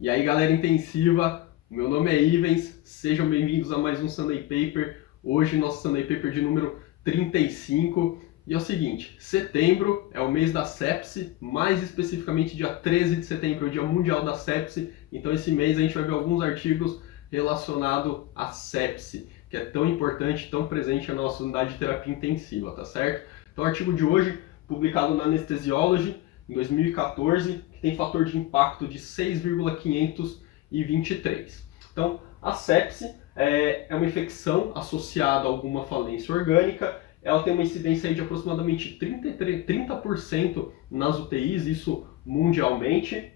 E aí, galera intensiva, meu nome é Ivens, sejam bem-vindos a mais um Sunday Paper. Hoje, nosso Sunday Paper de número 35. E é o seguinte, setembro é o mês da sepse, mais especificamente dia 13 de setembro, é o Dia Mundial da Sepse. Então, esse mês a gente vai ver alguns artigos relacionados à sepse, que é tão importante, tão presente na nossa unidade de terapia intensiva, tá certo? Então, o artigo de hoje, publicado na Anesthesiology, em 2014, que tem fator de impacto de 6,523. Então, a sepse é uma infecção associada a alguma falência orgânica. Ela tem uma incidência de aproximadamente 30% nas UTIs, isso mundialmente.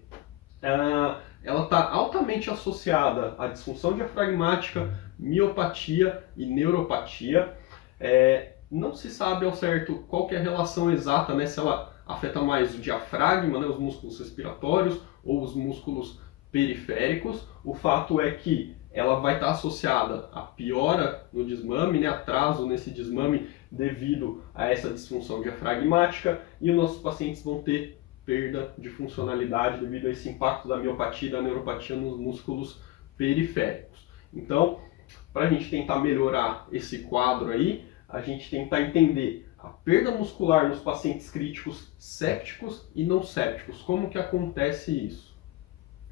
Ela está altamente associada à disfunção diafragmática, miopatia e neuropatia. Não se sabe ao certo qual que é a relação exata, né, se ela afeta mais o diafragma, né, os músculos respiratórios ou os músculos periféricos. O fato é que ela vai estar associada a piora no desmame, né, atraso nesse desmame devido a essa disfunção diafragmática, e os nossos pacientes vão ter perda de funcionalidade devido a esse impacto da miopatia e da neuropatia nos músculos periféricos. Então, para a gente tentar melhorar esse quadro aí, a gente tentar entender a perda muscular nos pacientes críticos sépticos e não sépticos. Como que acontece isso?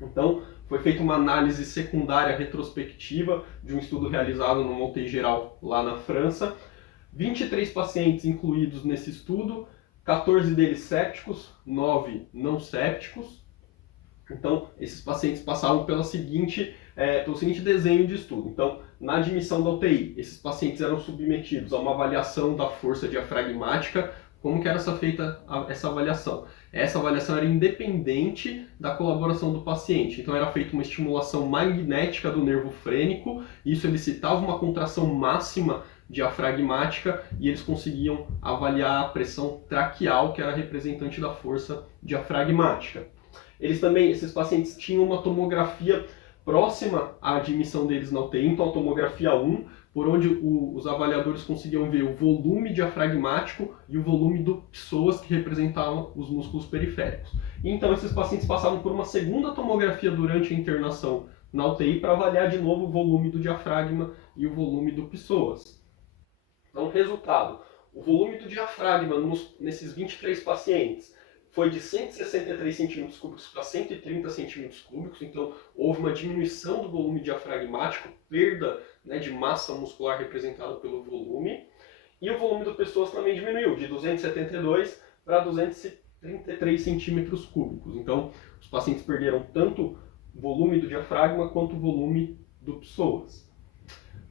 Então, foi feita uma análise secundária retrospectiva de um estudo realizado numa UTI geral lá na França. 23 pacientes incluídos nesse estudo, 14 deles sépticos, 9 não sépticos. Então, esses pacientes passavam pelo seguinte desenho de estudo. Então, na admissão da UTI, esses pacientes eram submetidos a uma avaliação da força diafragmática. Como que era feita essa avaliação? Essa avaliação era independente da colaboração do paciente. Então, era feita uma estimulação magnética do nervo frênico. Isso elicitava uma contração máxima diafragmática e eles conseguiam avaliar a pressão traqueal, que era representante da força diafragmática. Esses pacientes tinham uma tomografia próxima à admissão deles na UTI, então a tomografia 1, por onde os avaliadores conseguiam ver o volume diafragmático e o volume do psoas, que representavam os músculos periféricos. Então esses pacientes passavam por uma segunda tomografia durante a internação na UTI para avaliar de novo o volume do diafragma e o volume do psoas. Então, resultado, o volume do diafragma nesses 23 pacientes foi de 163 centímetros cúbicos para 130 centímetros cúbicos, então houve uma diminuição do volume diafragmático, perda, né, de massa muscular representada pelo volume, e o volume do psoas também diminuiu, de 272 para 233 centímetros cúbicos. Então, os pacientes perderam tanto o volume do diafragma quanto o volume do psoas.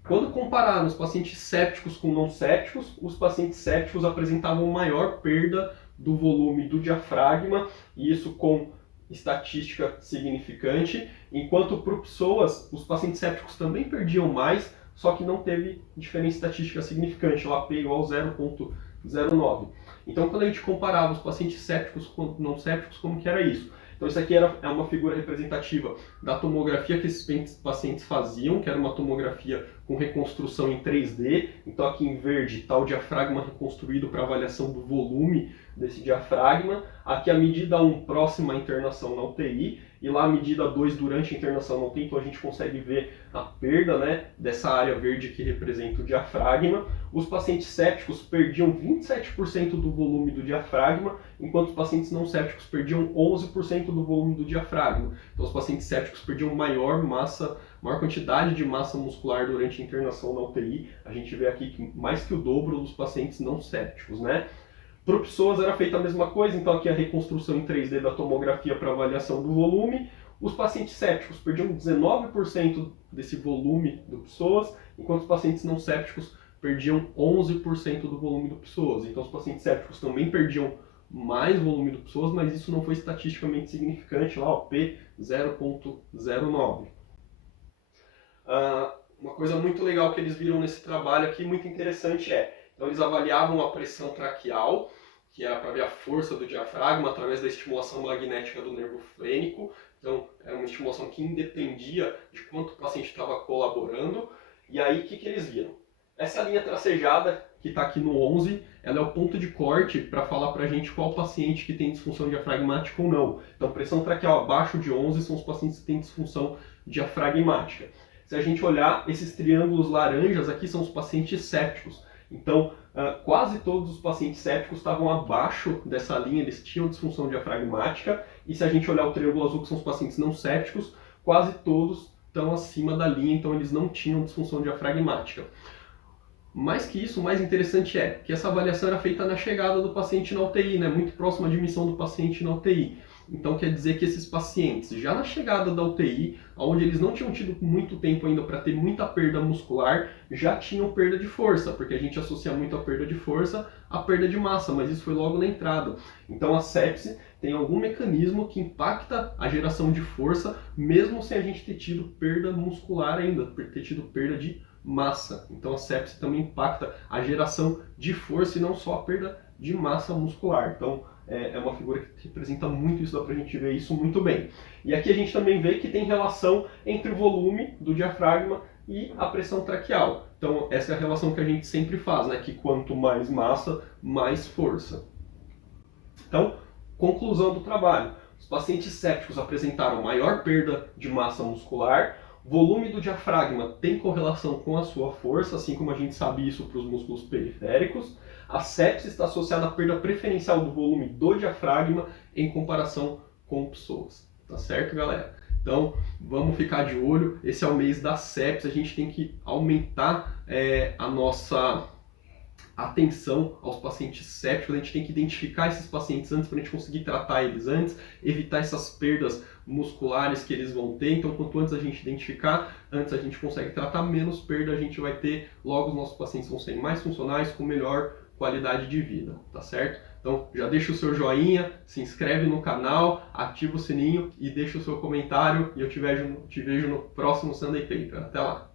Quando compararam os pacientes sépticos com não sépticos, os pacientes sépticos apresentavam maior perda do volume do diafragma, e isso com estatística significante, enquanto para o psoas, os pacientes sépticos também perdiam mais, só que não teve diferença estatística significante, o AP igual a 0,09. Então, quando a gente comparava os pacientes sépticos com não sépticos, como que era isso? Então, isso aqui é uma figura representativa da tomografia que esses pacientes faziam, que era uma tomografia com reconstrução em 3D. Então, aqui em verde está o diafragma reconstruído para avaliação do volume desse diafragma. Aqui a medida 1 próxima à internação na UTI, e lá a medida 2 durante a internação na UTI. Então, a gente consegue ver a perda, né, dessa área verde que representa o diafragma. Os pacientes sépticos perdiam 27% do volume do diafragma, enquanto os pacientes não sépticos perdiam 11% do volume do diafragma. Então, os pacientes sépticos perdiam maior quantidade de massa muscular durante a internação na UTI. A gente vê aqui que mais que o dobro dos pacientes não sépticos, né? Para o psoas era feita a mesma coisa, então aqui a reconstrução em 3D da tomografia para avaliação do volume. Os pacientes sépticos perdiam 19% desse volume do psoas, enquanto os pacientes não sépticos perdiam 11% do volume do psoas. Então os pacientes sépticos também perdiam mais volume do psoas, mas isso não foi estatisticamente significante, lá o P 0,09. Uma coisa muito legal que eles viram nesse trabalho aqui, muito interessante, então eles avaliavam a pressão traqueal, que era para ver a força do diafragma através da estimulação magnética do nervo frênico. Então era uma estimulação que independia de quanto o paciente estava colaborando. E aí o que eles viram? Essa linha tracejada, que está aqui no 11, ela é o ponto de corte para falar para a gente qual paciente que tem disfunção diafragmática ou não. Então, pressão traqueal abaixo de 11 são os pacientes que têm disfunção diafragmática. Se a gente olhar, esses triângulos laranjas aqui são os pacientes sépticos. Então, quase todos os pacientes sépticos estavam abaixo dessa linha, eles tinham disfunção diafragmática. E se a gente olhar o triângulo azul, que são os pacientes não sépticos, quase todos estão acima da linha, então eles não tinham disfunção diafragmática. Mais que isso, o mais interessante é que essa avaliação era feita na chegada do paciente na UTI, né? Muito próximo à admissão do paciente na UTI. Então quer dizer que esses pacientes, já na chegada da UTI, onde eles não tinham tido muito tempo ainda para ter muita perda muscular, já tinham perda de força, porque a gente associa muito a perda de força à perda de massa, mas isso foi logo na entrada. Então a sepse tem algum mecanismo que impacta a geração de força, mesmo sem a gente ter tido perda muscular ainda, ter tido perda de massa. Então a sepse também impacta a geração de força e não só a perda de massa muscular. Então é uma figura que representa muito isso, dá pra gente ver isso muito bem. E aqui a gente também vê que tem relação entre o volume do diafragma e a pressão traqueal. Então essa é a relação que a gente sempre faz, né? Que quanto mais massa, mais força. Então, conclusão do trabalho. Os pacientes sépticos apresentaram maior perda de massa muscular. Volume do diafragma tem correlação com a sua força, assim como a gente sabe isso para os músculos periféricos. A sepse está associada à perda preferencial do volume do diafragma em comparação com pessoas. Tá certo, galera? Então, vamos ficar de olho. Esse é o mês da sepse. A gente tem que aumentar a nossa atenção aos pacientes sépticos, a gente tem que identificar esses pacientes antes para a gente conseguir tratar eles antes, evitar essas perdas musculares que eles vão ter. Então, quanto antes a gente identificar, antes a gente consegue tratar, menos perda a gente vai ter, logo os nossos pacientes vão ser mais funcionais, com melhor qualidade de vida, tá certo? Então, já deixa o seu joinha, se inscreve no canal, ativa o sininho e deixa o seu comentário e eu te vejo no próximo Sunday Paper. Até lá!